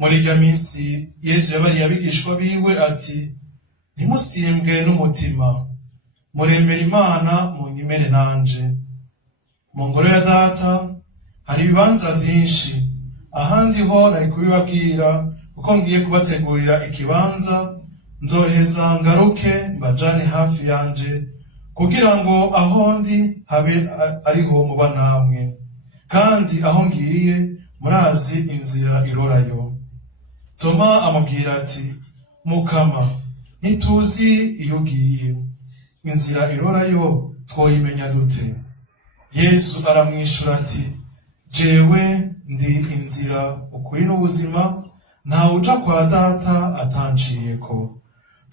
Muri iryo minsi Yesu yabariye abigishwa biwe ati, ntimusimbwe n'umutima, muremera Imana munyemere nanje. Mu ngoro ya Data hari ibibanza vyinshi, ahandi ho nari kubibabwira, kuko ngiye kubategurira ikibanza, nzoheza ngaruke mbajane hafi yanje, kugira ngo aho ndi habe ariho muba namwe. Kandi aho ngiye murazi inzira irorayo. Toma amubwira ati, Mukama, ntituzi iyo ugiye, inzira irorayo twoyimenya dute? Yesu aramwishura ati, jewe ndi inzira, ukuri n'ubuzima, ntawe uja kwa Data atanciyeko.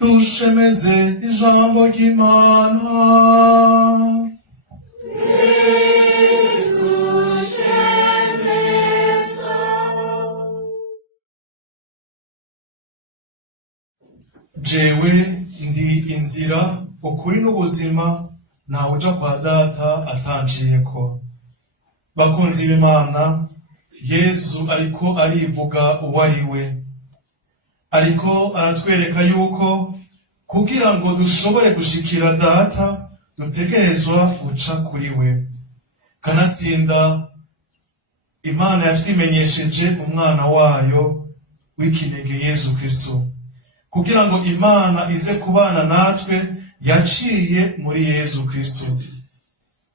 Dushemeze ijambo ry'Imana. Jewe ndi inzira, ukuri n'ubuzima, ntawe uja kwa Data atanciyeko. Bakunzi b'Imana, Yesu ariko arivuga uwo ari we, ariko aratwereka yuko kugira ngo dushobore gushikira Data dutegerezwa guca kuri we. Kanatsinda Imana yatwimenyesheje umwana wayo w'ikinege Yesu Kristo. Kugira ngo Imana ize kubana natwe yaciye muri Yesu Kristo.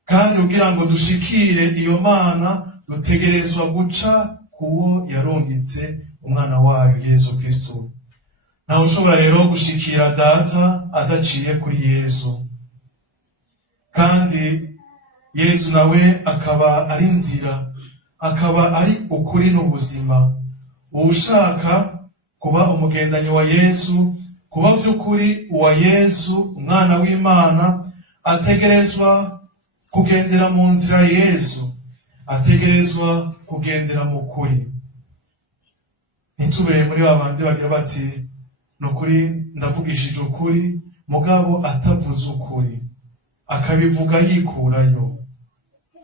Kandi kugira ngo dushikire iyo Mana dutegerezwa guca kuwo yarungitse umwana wayo Yesu Kristo. Ntawe ushobora rero gushikira Data adaciye kuri Yesu. Kandi Yesu nawe akaba ari inzira, akaba ari ukuri n'ubuzima. Uwushaka kuba umugendanyi wa Yesu, kuba vy'ukuri uwa Yesu umwana w'Imana, ategerezwa kugendera mu nzira Yesu, ategerezwa kugendera mu kuri. Ntitubere muri babandi bagira bati, nukuri ndavugishije ukuri, mugabo atavuze ukuri, akabivuga yikurayo.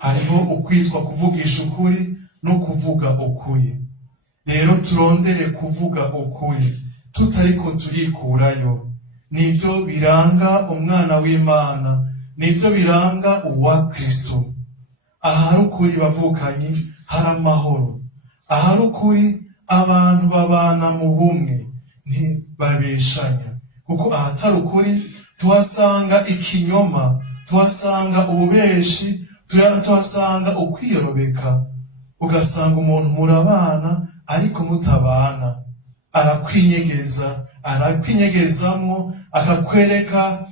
Hariho ukwitwa kuvugisha ukuri no kuvuga ukuri. Rero turondere kuvuga ukuri tutariko turikurayo. Nivyo biranga umwana w'Imana, nivyo biranga uwa Kristo. Ahari ukuri bavukanyi hari amahoro, ahari ukuri abantu babana mu bumwe, ntibabeshanya. Kuko ahatari ukuri tuhasanga ikinyoma, tuhasanga ububeshi, tuhasanga ukwiyorobeka. Ugasanga umuntu murabana ariko mutabana, arakwinyegezamwo, akakwereka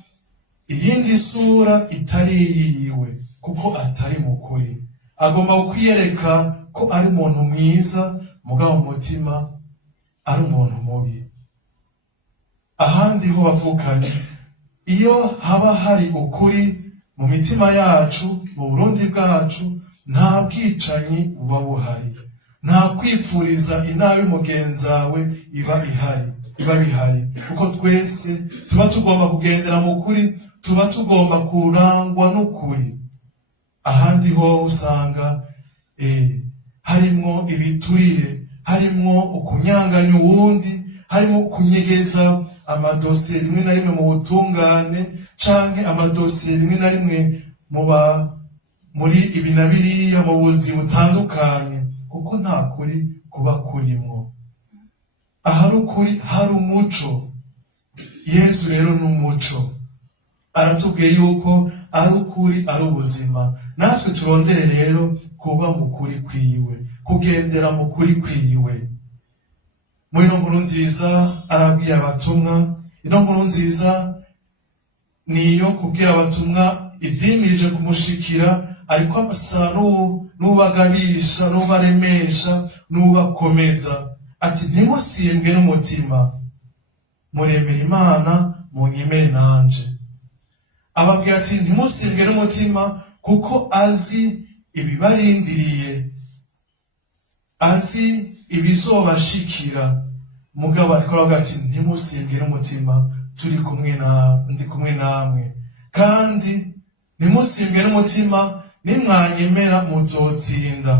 iyindi sura itari yiwe, kuko atari mukuri. Agomba kwiyereka ko ari umuntu mwiza, mugabo mu mutima ari umuntu mubi. Ahandi ho bavukanye, iyo haba hari ukuri mu mitima yacu, mu Burundi bwacu, nta bwicanyi buba buhari, nta kwipfuriza inabi mugenzawe iba bihari, kuko twese tuba tugomba kugendera mu kuri, tuba tugomba kurangwa n'ukuri. Ahandi ho usanga harimwo ibiturire, harimwo ukunyanganya uwundi, harimwo kunyegeza amadosiye rimwe na rimwe mu butungane, canke amadosiye rimwe na rimwe muri ibi na biriya mu buzi butandukanye, kuko nta kuri kuba kurimwo. Ahari ukuri hari umuco. Yesu rero ni umuco, aratubwiye yuko ari ukuri ari ubuzima. Natwe turondere rero kuba mu kuri kwiwe, kugendera mu kuri kwiwe. Muri ino nkuru nziza arabwiye abatumwa, ino nkuru nziza niyo kubwira abatumwa ivyimirije kumushikira, ariko asa n'ubagabisha, n'ubaremesha, n'ubakomeza. Ati, ntimusimbwe n'umutima, muremera Imana munyemere nanje. Ababwira ati, ntimusimbwe n'umutima, kuko azi ibibarindiriye, azi ibizobashikira. Mugabo ariko aravuga ati, ntimusimbwe n'umutima, ndi kumwe namwe. Kandi ntimusimbwe n'umutima, nimwanyemera muzotsinda.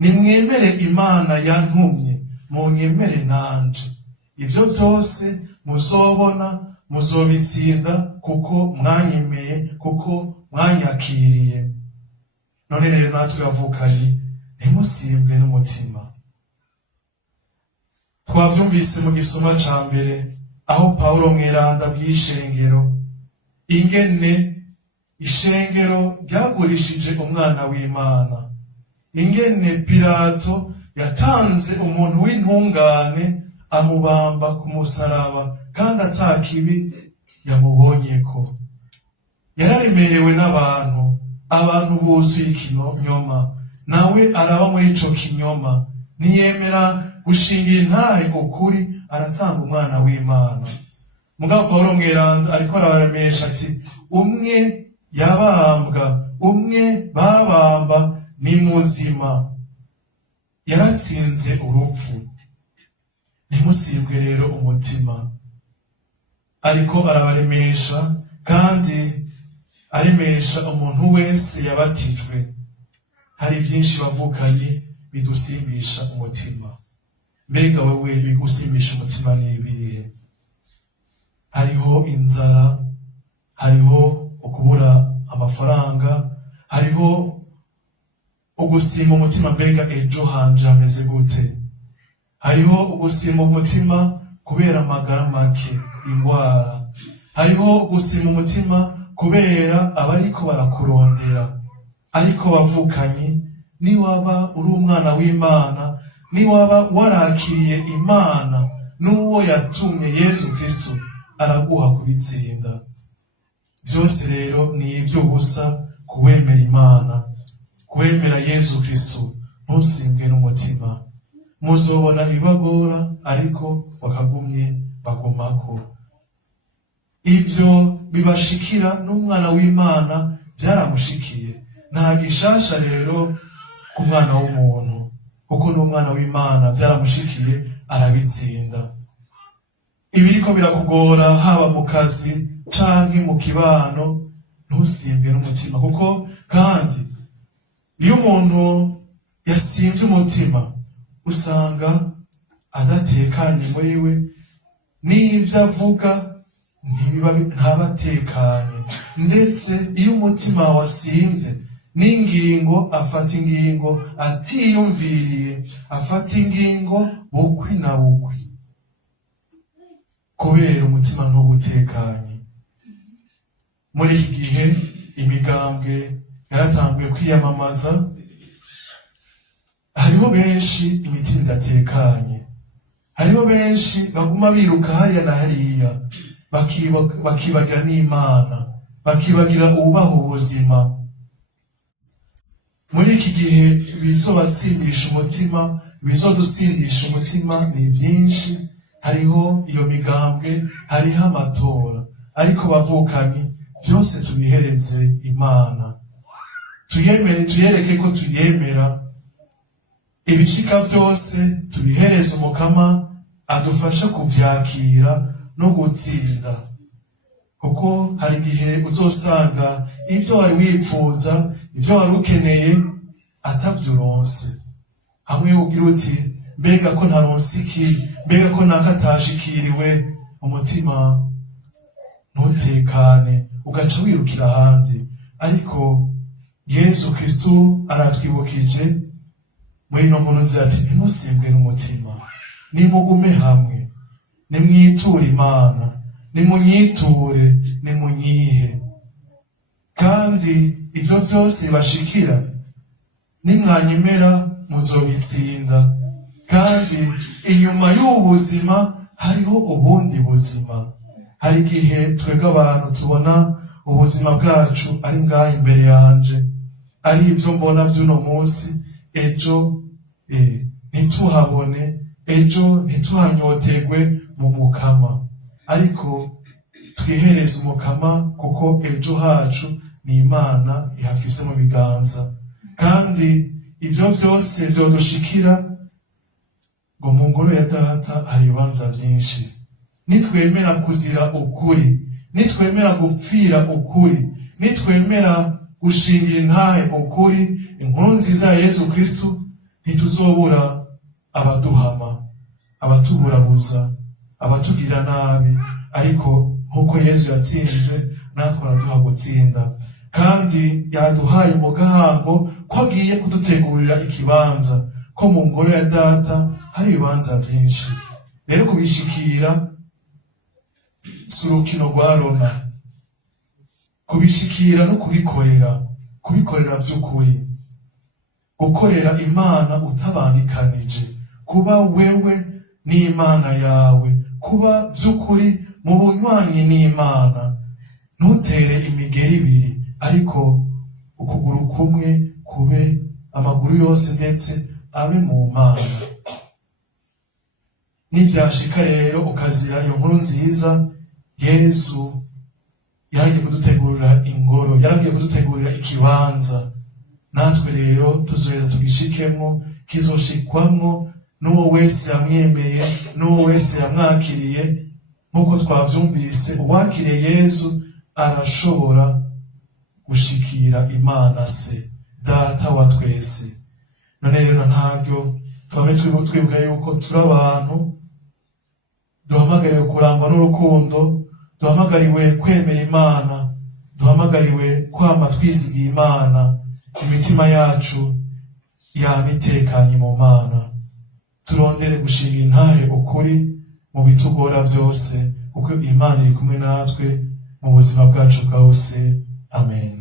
Nimwemere Imana yantumye, munyemere nanje. Ivyo vyose muzobona muzobitsinda kuko mwanyemeye, kuko mwanyakiriye. None rero natwe bavukanye ntimusimbwe n'umutima. Twavyumvise mu gisoma ca mbere aho Pawulo mweranda bw'ishengero ingene ishengero ryagurishije umwana w'Imana, ingene Pilato yatanze umuntu w'intungane amubamba ku musaraba kandi atakibi yamubonyeko. Yararemerewe n'abantu, abantu buzuye ikinyoma, nawe araba muri ico kinyoma, ntiyemera gushingira intahe ukuri, aratanga umwana w'Imana. Mugabo Pawulo mweranda ariko arabaremesha ati umwe yabambwa, umwe babamba ni muzima, yaratsinze urupfu. Ntimusimbwe rero umutima. Ariko arabaremesha kandi aremesha umuntu wese yabatijwe. Hari byinshi bavukanye bidusimbisha umutima. Mbega wewe bigusimbisha umutima n'ibihe? Hariho inzara, hariho ukubura amafaranga, hariho ugusimba umutima, mbega ejo hanje hameze gute? Hariho ugusimba umutima kubera amagara make, ingwara. Hariho ugusimba umutima kubera abariko barakurondera. Ariko bavukanye, niwaba uri umwana w'Imana, niwaba warakiriye Imana n'uwo yatumye Yesu Kristo, araguha kubitsinda. Byose rero ni ivy'ubusa kuwemera Imana, kuwemera Yesu Kristo. Ntusimbwe n'umutima. Muzobona ibagora ariko bakagumye bagumako. Ivyo bibashikira n'umwana w'Imana byaramushikiye. Nta gishasha rero ku mwana w'umuntu, kuko n'umwana w'Imana byaramushikiye arabitsinda. Ibiriko birakugora haba mu kazi canke mu kibano, ntusimbwe n'umutima, kuko kandi iyo umuntu yasimvye umutima usanga adatekanye muri we, n'ivyo avuga ntabatekanye. Ndetse iyo umutima wasimvye n'ingingo afata ingingo atiyumviriye, afata ingingo bukwi na bukwi, kubera umutima ntubutekanye. Muri iki gihe imigambwe yaratanguye kwiyamamaza, hariho benshi imitima idatekanye, hariho benshi baguma biruka hariya na hariya, bakibagira n'Imana, bakibagira ububaha ubuzima. Muri iki gihe bizobasimbisha umutima, bizodusindisha umutima ni byinshi. Hariho iyo migambwe, hariho amatora. Ariko bavukanye, byose tubihereze Imana, tuyemere, tuyereke ko tuyemera. Ibishika byose tubihereze Umukama adufasha kuvyakira no gutsinda, kuko hari igihe uzosanga ibyo wari wipfuza, ibyo wari ukeneye atavyuronse. Hamwe ugira uti mbega ko ntaronse iki, mbega ko nakatashikiriwe, umutima ntutekane, ugaca wirukira ahandi. Ariko Yesu Kristo aratwibukije muri no nkuru ati ntimusimbwe n'umutima, nimugume hamwe, nimwiture Imana, nimunyiture, nimunyihe. Kandi ibyo byose bibashikira nimwanyemera muzobitsinda. Kandi inyuma y'ubu buzima hariho ubundi buzima. Hari igihe twebwe abantu tubona ubuzima bwacu ari ngaho imbere yanje, ari ibyo mbona by'uno munsi, ejo ntituhabone, ejo ntituhanyotegwe mu Mukama. Ariko twihereze Umukama, kuko ejo hacu ni Imana ihafise mu biganza. Kandi ibyo byose vyodushikira ngo mu ngoro ya Data hari ibibanza byinshi. Nitwemera kuzira ukuri, nitwemera gupfira ukuri, nitwemera gushingira intahe ukuri, inkuru nziza ya Yesu Kristo, ntituzobura abaduhama, abatuburabuza, abatugira nabi, ariko nk'uko Yesu yatsinze natwe araduha gutsinda, kandi yaduhaye umugambo ko agiye kudutegurira ikibanza, ko mu ngoro ya Data hari ibibanza byinshi. Rero kubishikira si urukino rwa Roma, kubishikira no kubikorera vy'ukuri, gukorera Imana utabangikanije, kuba wewe n'Imana yawe, kuba vy'ukuri mu bunywanyi n'Imana, ntutere imigeri ibiri, ariko ukuguru kumwe kube amaguru yose ndetse abe mu Mana. Nivyashika rero ukazira iyo nkuru nziza, Yesu yaragiye kudutegurira ingoro, yaragiye kudutegurira ikibanza, natwe rero tuzoheza tugishikemwo, kizoshikwamwo n'uwo wese yamwemeye, n'uwo wese yamwakiriye. Nk'uko twavyumvise, uwakiriye Yesu arashobora gushikira Imana se, Data wa twese. None rero ntabyo twame twibuka yuko turi abantu duhamagariwe kurangwa n'urukundo, duhamagariwe kwemera Imana, duhamagariwe kwama twizigiye Imana, imitima yacu yama itekanye mu Mana. Turondere gushinga intahe ukuri mu bitugora byose, kuko Imana iri kumwe natwe mu buzima bwacu bwose. Amen.